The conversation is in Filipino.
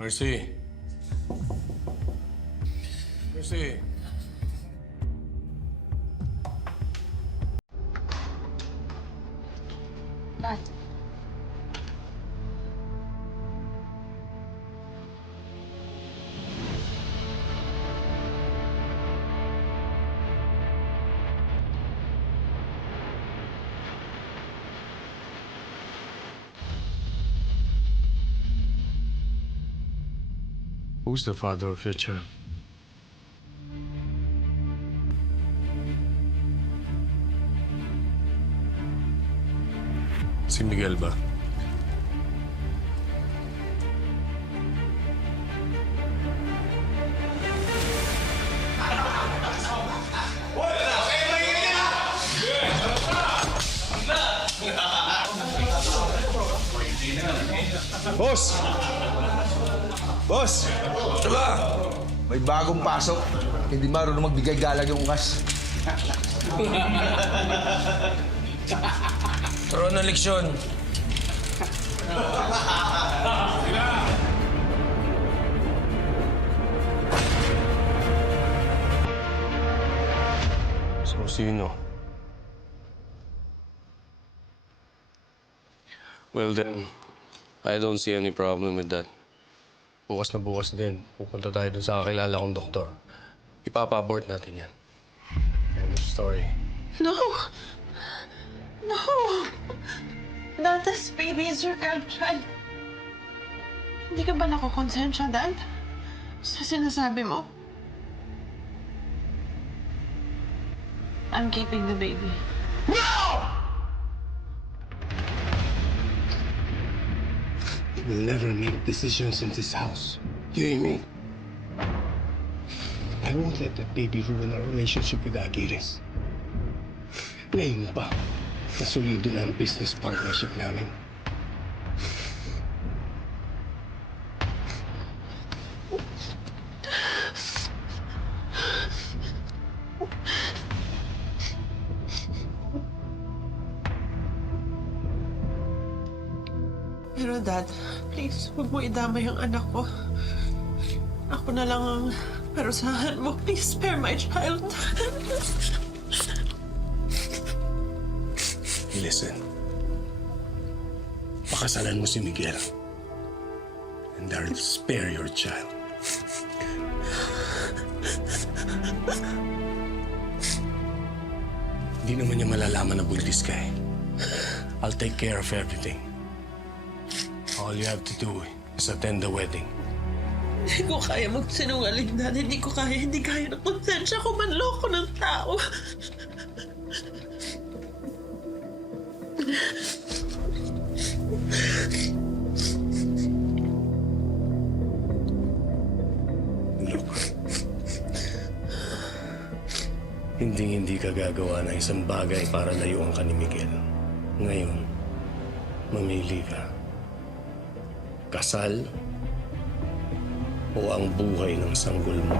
Mercy. Mercy. Dad. Who's the father of your child? Si Miguel ba? Boss! Boss! Diba? May bagong pasok. Hindi marunong magbigay galang yung kas. Turuan ng leksyon. So, sino? Well then, I don't see any problem with that. Bukas na bukas din, pupunta tayo dun sa kakilala kong doktor. Ipapa-abort natin yan. End of story. No! No! Dad, this baby is your grandchild. Hindi ka ba nakukonsensya, Dad? Sa sinasabi mo? I'm keeping the baby. We'll never make decisions in this house. You hear me? I won't let that baby ruin our relationship with Aguirres. Ngayon na ba? Nasulido na ang business partnership namin. Pero Dad, please, huwag mo idama yung anak ko. Ako na lang ang parusahan mo. Please spare my child. Listen. Pakasalan mo si Miguel. And I'll spare your child. Hindi naman niya malalaman na buntis ka eh. I'll take care of everything. All you have to do is attend the wedding. Hindi ko kaya magsinungaling, Dad. Hindi kaya ng konsensya ko manloko ng tao. Look, hindi ka gagawa ng isang bagay para layuan ka ni Miguel. Ngayon, mamili ka. Kasal o ang buhay ng sanggol mo?